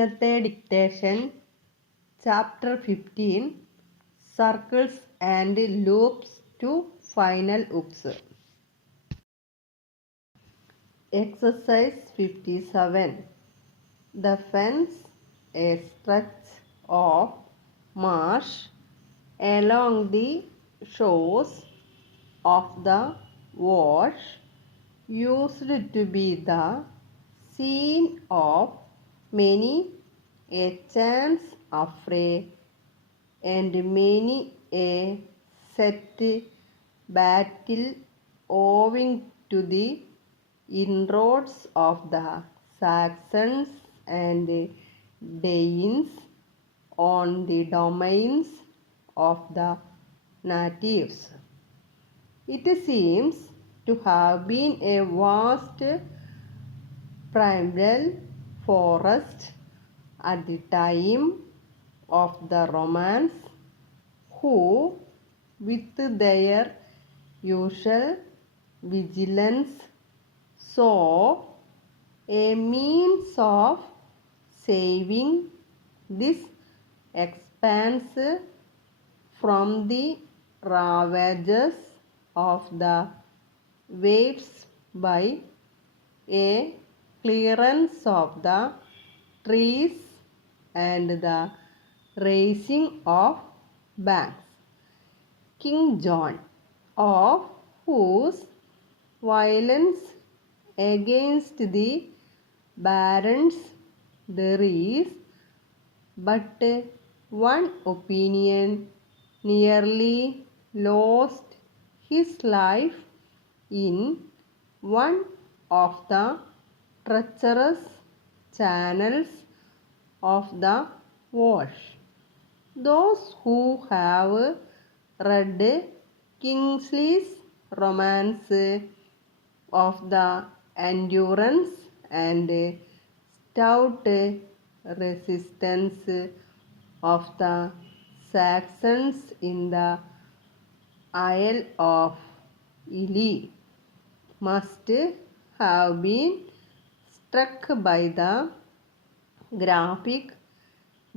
ഇന്നത്തെ dictation chapter 15 circles and loops to final ups. Exercise 57. The fence, a stretch of marsh along the shores of the wash, used to be the scene of many a chance affray and many a set battle owing to the inroads of the Saxons and Danes on the domains of the natives. It seems to have been a vast primeval forest at the time of the Romans, who, with their usual vigilance, saw a means of saving this expanse from the ravages of the waves by a clearance of the trees and the raising of banks. King John, of whose violence against the barons there is but one opinion, nearly lost his life in one of the treacherous channels of the Wash. Those who have read Kingsley's romance of the endurance and stout resistance of the Saxons in the Isle of Ely must have been struck by the graphic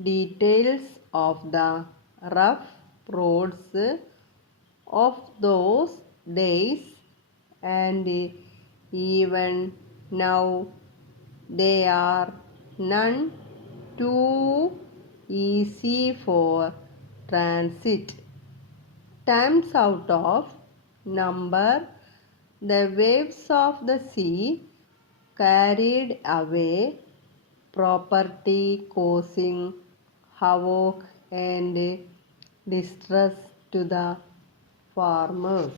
details of the rough roads of those days, and even now they are none too easy for transit. Times out of number, the waves of the sea carried away property, causing havoc and distress to the farmers.